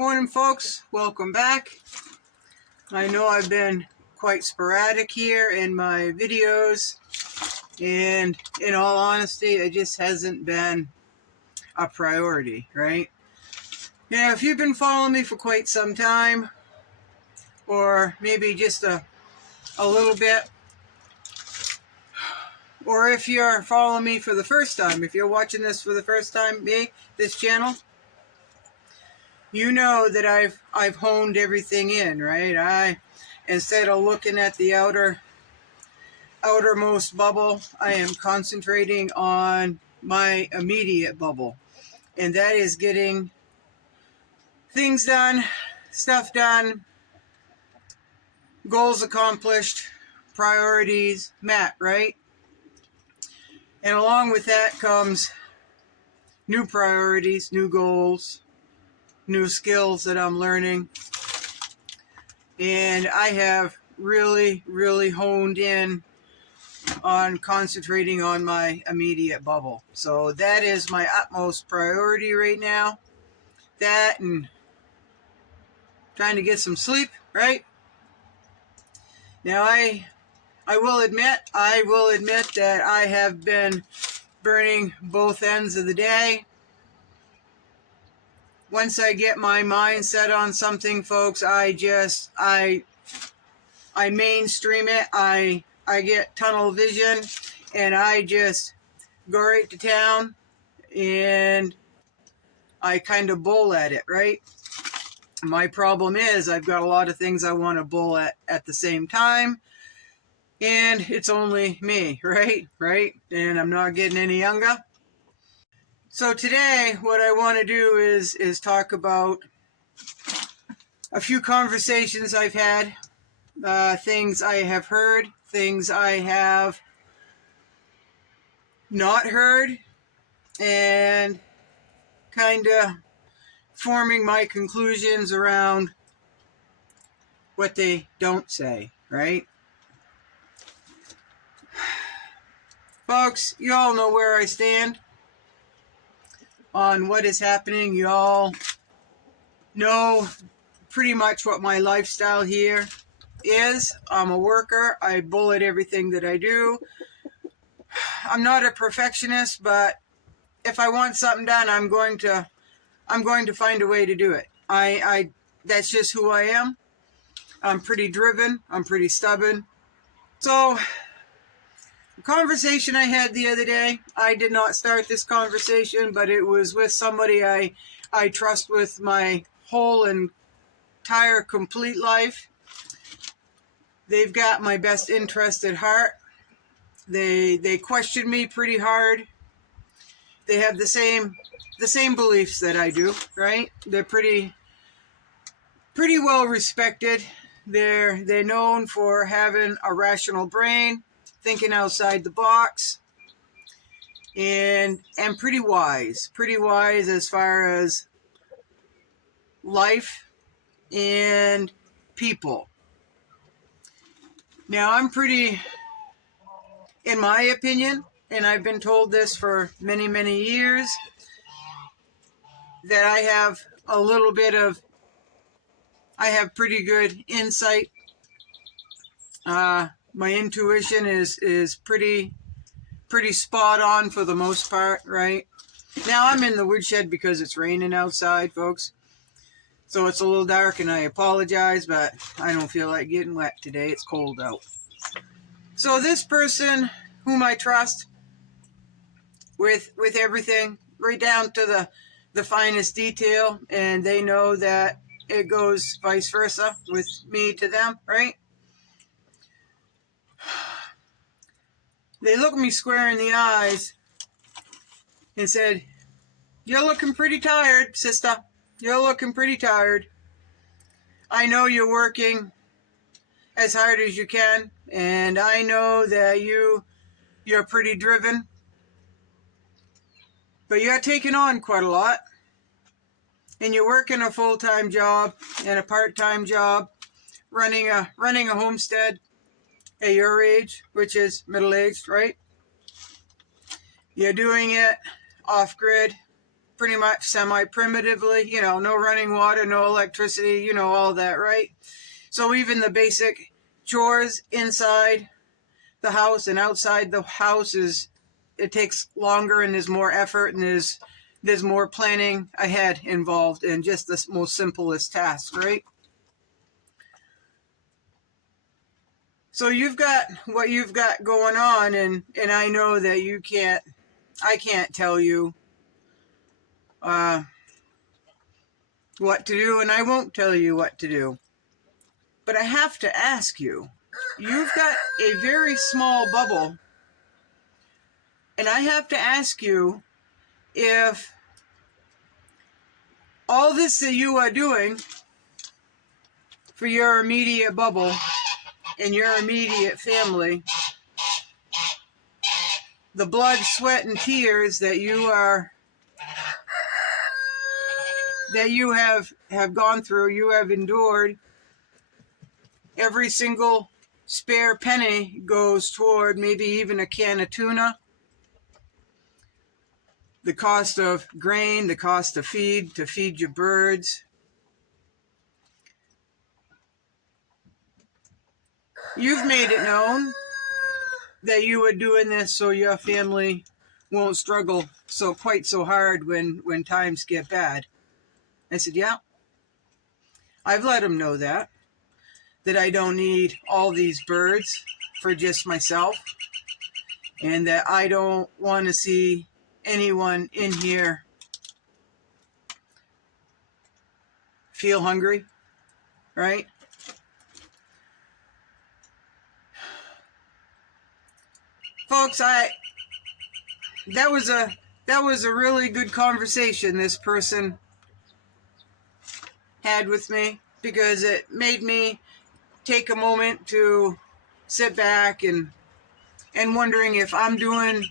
Morning, folks. Welcome back. I know I've been quite sporadic here in my videos, and in all honesty, it just hasn't been a priority, right? Now, if you've been following me for quite some time, or maybe just a little bit, or if you're following me for the first time, if you're watching this for the first time, this channel, you know that I've honed everything in, right? Instead of looking at the outermost bubble, I am concentrating on my immediate bubble, and that is getting things done, stuff done, goals accomplished, priorities met, right? And along with that comes new priorities, new goals, new skills that I'm learning. And I have really, really honed in on concentrating on my immediate bubble. So that is my utmost priority right now. That and trying to get some sleep, right? Now I will admit that I have been burning both ends of the day. Once I get my mind set on something, folks, I mainstream it. I get tunnel vision, and I just go right to town, and I kind of bowl at it, right? My problem is I've got a lot of things I want to bowl at the same time, and it's only me, right? And I'm not getting any younger. So today, what I want to do is talk about a few conversations I've had, things I have heard, things I have not heard, and kind of forming my conclusions around what they don't say, right? Folks, you all know where I stand on what is happening. You all know pretty much what my lifestyle here is. I'm a worker. I bullet everything that I do. I'm not a perfectionist, but if I want something done, I'm going to find a way to do it. That's just who I am. I'm pretty driven. I'm pretty stubborn. So, the conversation I had the other day, I did not start this conversation, but it was with somebody I trust with my whole entire complete life. They've got my best interest at heart. They question me pretty hard. They have the same beliefs that I do, right? They're pretty well respected. They're known for having a rational brain, thinking outside the box, and pretty wise as far as life and people. Now, I'm pretty, in my opinion, and I've been told this for many, many years, that I have pretty good insight. My intuition is pretty spot on for the most part, right? Now, I'm in the woodshed because it's raining outside, folks. So it's a little dark, and I apologize, but I don't feel like getting wet today. It's cold out. So this person whom I trust with everything, right down to the finest detail, and they know that it goes vice versa with me to them, right? They looked me square in the eyes and said, "You're looking pretty tired, sister. You're looking pretty tired. I know you're working as hard as you can, and I know that you're pretty driven, but you're taking on quite a lot, and you're working a full-time job and a part-time job, running a homestead at your age, which is middle-aged, right? You're doing it off-grid, pretty much semi-primitively, you know, no running water, no electricity, you know, all that, right? So even the basic chores inside the house and outside the house it takes longer and there's more effort and there's more planning ahead involved in just the most simplest task, right? So you've got what you've got going on, and I know that I can't tell you what to do, and I won't tell you what to do. But I have to ask you, you've got a very small bubble, and I have to ask you if all this that you are doing for your immediate bubble and your immediate family, the blood, sweat, and tears that you have gone through, you have endured, every single spare penny goes toward maybe even a can of tuna, the cost of grain, the cost of feed to feed your birds. You've made it known that you are doing this so your family won't struggle quite so hard when times get bad. I said, yeah, I've let them know that I don't need all these birds for just myself, and that I don't want to see anyone in here feel hungry, right? Folks, that was a really good conversation this person had with me, because it made me take a moment to sit back and wondering if I'm doing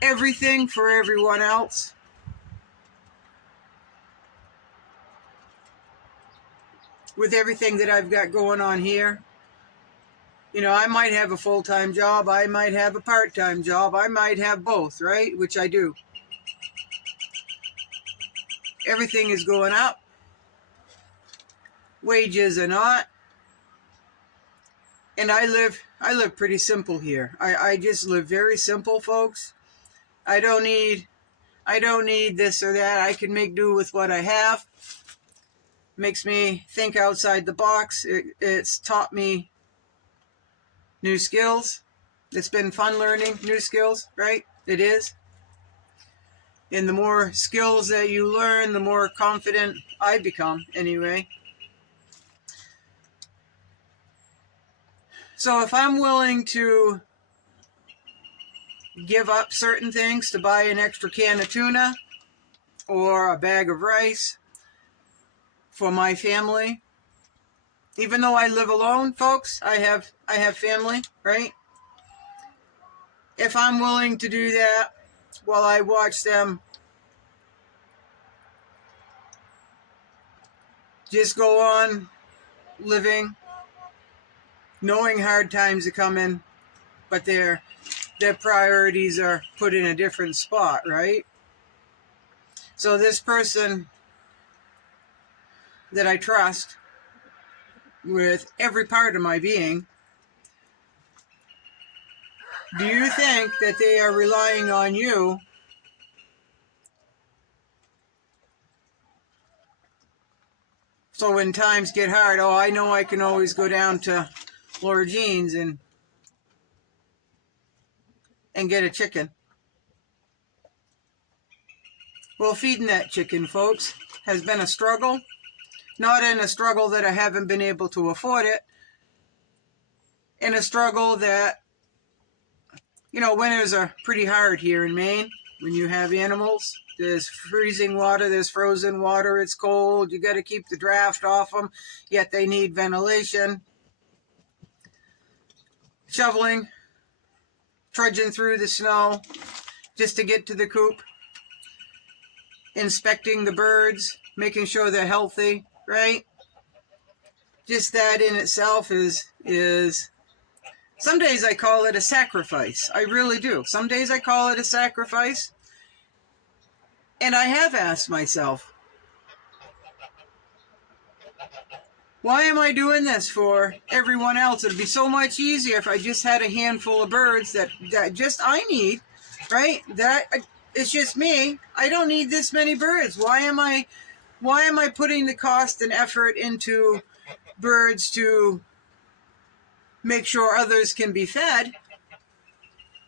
everything for everyone else. With everything that I've got going on here. You know, I might have a full-time job, I might have a part-time job, I might have both, right? Which I do. Everything is going up. Wages are not. And I live pretty simple here. I just live very simple, folks. I don't need this or that. I can make do with what I have. Makes me think outside the box. It's taught me new skills. It's been fun learning new skills, right? It is. And the more skills that you learn, the more confident I become, anyway. So if I'm willing to give up certain things to buy an extra can of tuna or a bag of rice for my family, even though I live alone, folks, I have family, right? If I'm willing to do that while I watch them just go on living, knowing hard times are coming, but their priorities are put in a different spot, right? So this person that I trust with every part of my being, do you think that they are relying on you so when times get hard, oh, I know I can always go down to Laura Jean's and get a chicken? Well, feeding that chicken, folks, has been a struggle. Not in a struggle that I haven't been able to afford it. In a struggle that, you know, winters are pretty hard here in Maine when you have animals. There's freezing water, there's frozen water, it's cold, you got to keep the draft off them, yet they need ventilation. Shoveling, trudging through the snow just to get to the coop. Inspecting the birds, making sure they're healthy, right? Just that in itself is some days I call it a sacrifice. I really do. Some days I call it a sacrifice. And I have asked myself, why am I doing this for everyone else? It'd be so much easier if I just had a handful of birds that just I need, right? That it's just me. I don't need this many birds. Why am I putting the cost and effort into birds to make sure others can be fed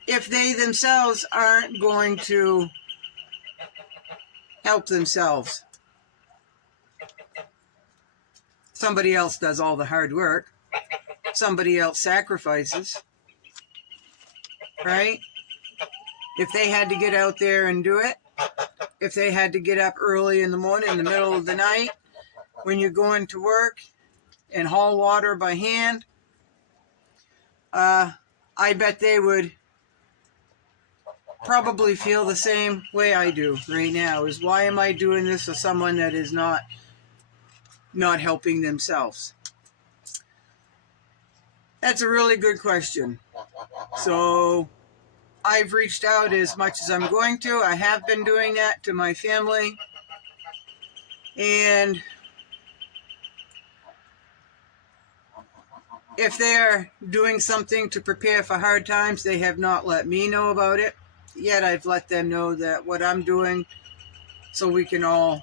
if they themselves aren't going to help themselves? Somebody else does all the hard work. Somebody else sacrifices, right? If they had to get out there and do it, if they had to get up early in the morning, in the middle of the night, when you're going to work and haul water by hand, I bet they would probably feel the same way I do right now, is why am I doing this for someone that is not helping themselves? That's a really good question. So I've reached out as much as I'm going to. I have been doing that to my family. And if they're doing something to prepare for hard times, they have not let me know about it. Yet I've let them know that what I'm doing so we can all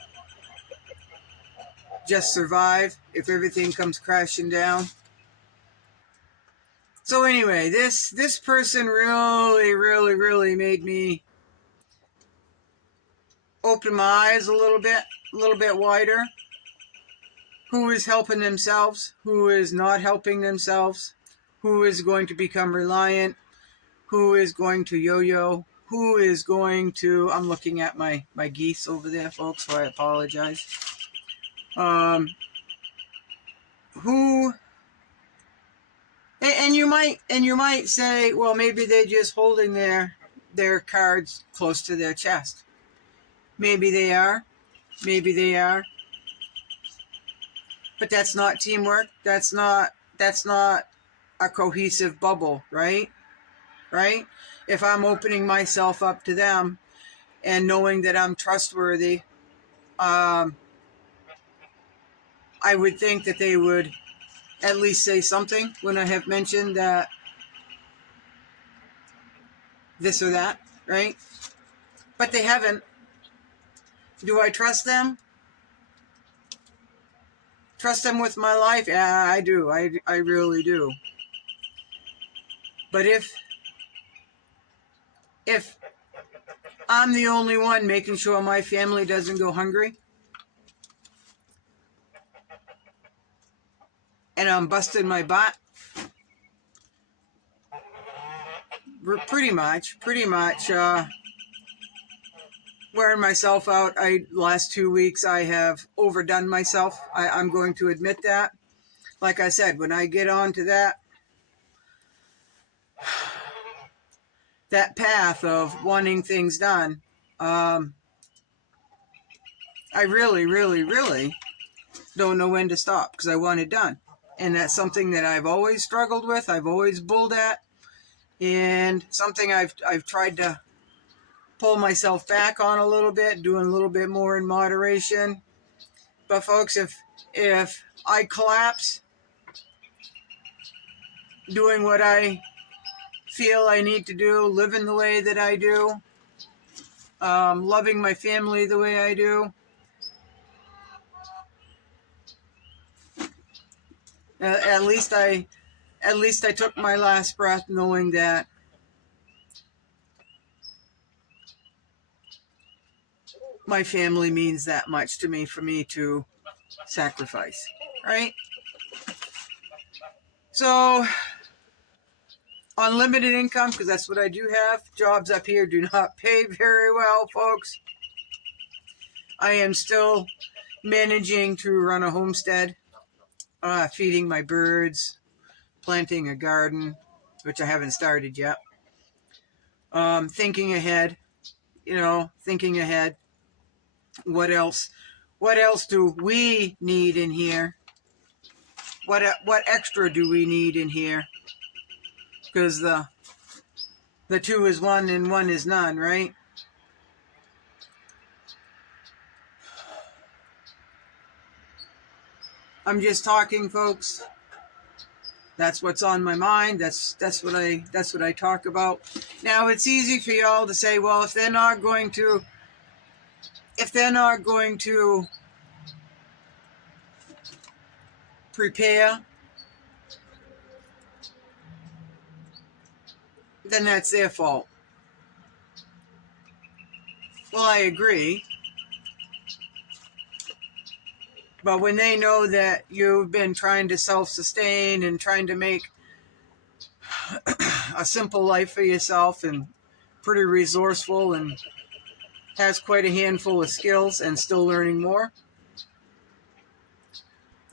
just survive if everything comes crashing down. So anyway, this person really made me open my eyes a little bit wider. Who is helping themselves? Who is not helping themselves? Who is going to become reliant? Who is going to yo-yo? Who is going to... I'm looking at my geese over there, folks, so I apologize. Who... And you might say, well, maybe they're just holding their cards close to their chest. Maybe they are. Maybe they are. But that's not teamwork. That's not a cohesive bubble, right? Right? If I'm opening myself up to them and knowing that I'm trustworthy, I would think that they would at least say something when I have mentioned that this or that, right? But they haven't. Do I trust them? Trust them with my life? Yeah, I do. I really do. But if I'm the only one making sure my family doesn't go hungry, and I'm busting my butt, pretty much, wearing myself out. Last 2 weeks I have overdone myself. I'm going to admit that. Like I said, when I get on to that path of wanting things done, I really don't know when to stop because I want it done. And that's something that I've always struggled with. I've always bulled at, and something I've tried to pull myself back on a little bit, doing a little bit more in moderation. But folks, if I collapse doing what I feel I need to do, living the way that I do, loving my family the way I do, at least I took my last breath knowing that my family means that much to me for me to sacrifice, right? So, unlimited income, because that's what I do have. Jobs up here do not pay very well, folks. I am still managing to run a homestead, feeding my birds, planting a garden, which I haven't started yet. Thinking ahead, thinking ahead. What else do we need in here? What extra do we need in here? Because the two is one and one is none, right? I'm just talking, folks. That's what's on my mind. That's what I talk about. Now it's easy for y'all to say, well, if they're not going to prepare, then that's their fault. Well, I agree. But when they know that you've been trying to self-sustain and trying to make a simple life for yourself and pretty resourceful and has quite a handful of skills and still learning more,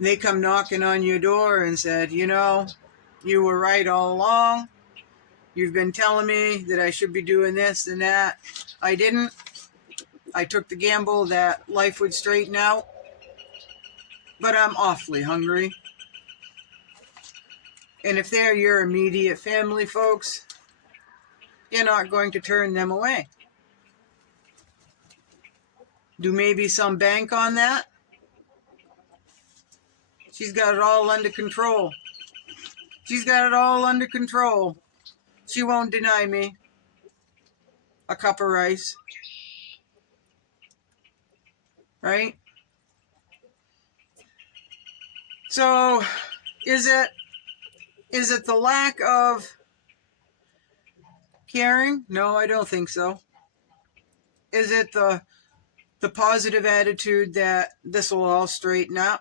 they come knocking on your door and said, you know, you were right all along. You've been telling me that I should be doing this and that. I didn't. I took the gamble that life would straighten out, but I'm awfully hungry. And if they're your immediate family, folks, you're not going to turn them away. Do maybe some bank on that? She's got it all under control. She's got it all under control. She won't deny me a cup of rice. Right? So, is it the lack of caring? No, I don't think so. Is it the positive attitude that this will all straighten out?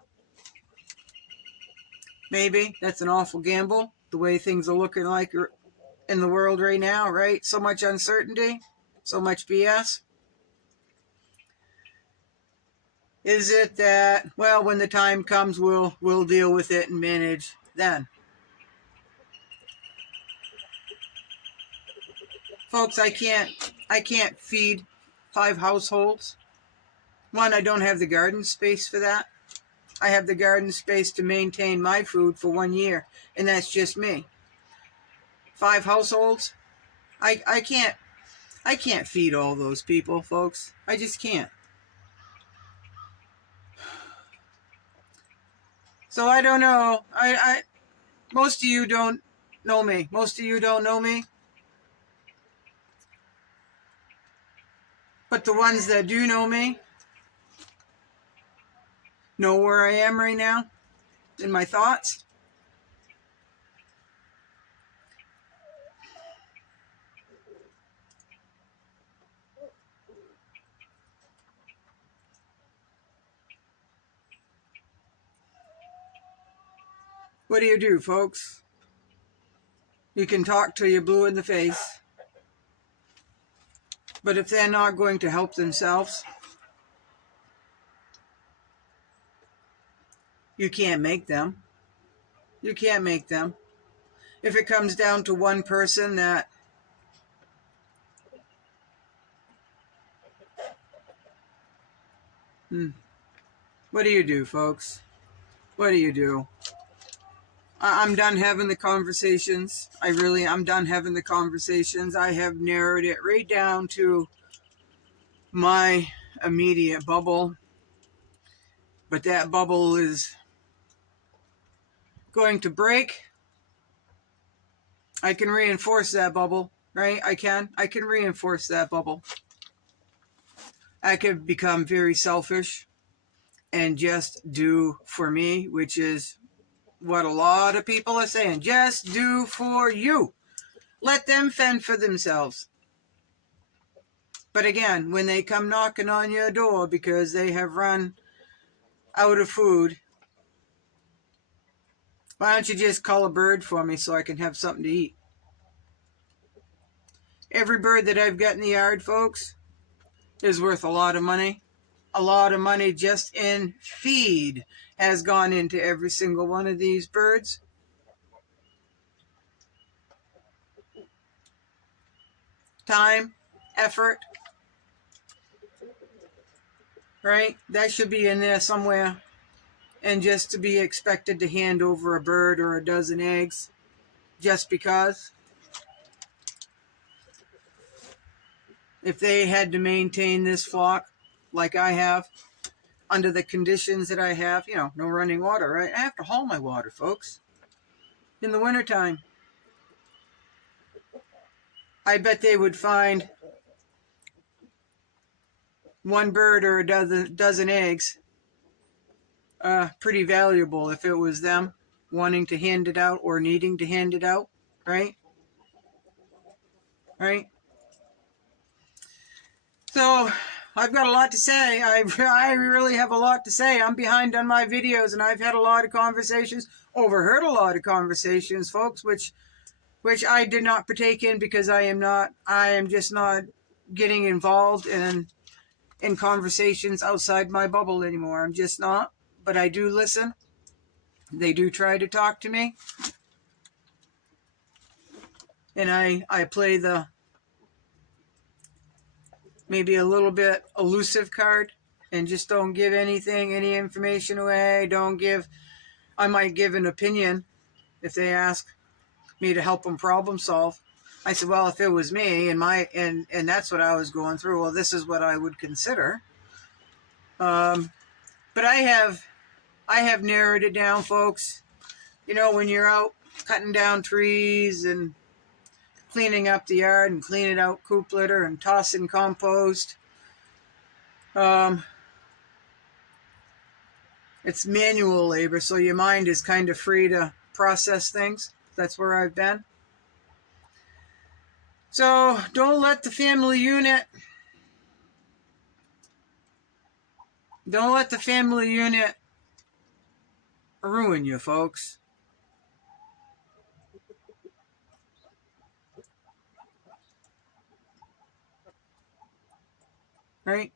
Maybe. That's an awful gamble, the way things are looking like in the world right now, right? So much uncertainty, so much BS. Is it that, well, when the time comes, we'll deal with it and manage then? Folks, I can't feed 5 households. One, I don't have the garden space for that. I have the garden space to maintain my food for 1 year, and that's just me. 5 households? I can't feed all those people, folks. I just can't. So I don't know. Most of you don't know me. Most of you don't know me. But the ones that do know me know where I am right now in my thoughts. What do you do, folks? You can talk till you're blue in the face. But if they're not going to help themselves, you can't make them. You can't make them. If it comes down to one person that what do you do, folks? What do you do? I'm done having the conversations. I'm done having the conversations. I have narrowed it right down to my immediate bubble. But that bubble is going to break. I can reinforce that bubble, right? I can reinforce that bubble. I could become very selfish and just do for me, which is what a lot of people are saying. Just do for you. Let them fend for themselves. But again, when they come knocking on your door because they have run out of food, why don't you just call a bird for me so I can have something to eat? Every bird that I've got in the yard, folks, is worth a lot of money. A lot of money just in feed has gone into every single one of these birds. Time, effort, right? That should be in there somewhere. And just to be expected to hand over a bird or a dozen eggs just because. If they had to maintain this flock like I have, under the conditions that I have, no running water, right? I have to haul my water, folks, in the wintertime. I bet they would find one bird or a dozen eggs pretty valuable if it was them wanting to hand it out or needing to hand it out, right? Right? So I've got a lot to say. I really have a lot to say. I'm behind on my videos, and I've had a lot of conversations, overheard a lot of conversations, folks, which I did not partake in because I am just not getting involved in conversations outside my bubble anymore. I'm just not. But I do listen. They do try to talk to me. And I play the maybe a little bit elusive card and just don't give any information away. I might give an opinion if they ask me to help them problem solve. I said, well, if it was me and that's what I was going through, well, this is what I would consider. But I have narrowed it down, folks. When you're out cutting down trees and cleaning up the yard and cleaning out coop litter and tossing compost, it's manual labor, so your mind is kind of free to process things. That's where I've been. So don't let the family unit ruin you, folks. Right?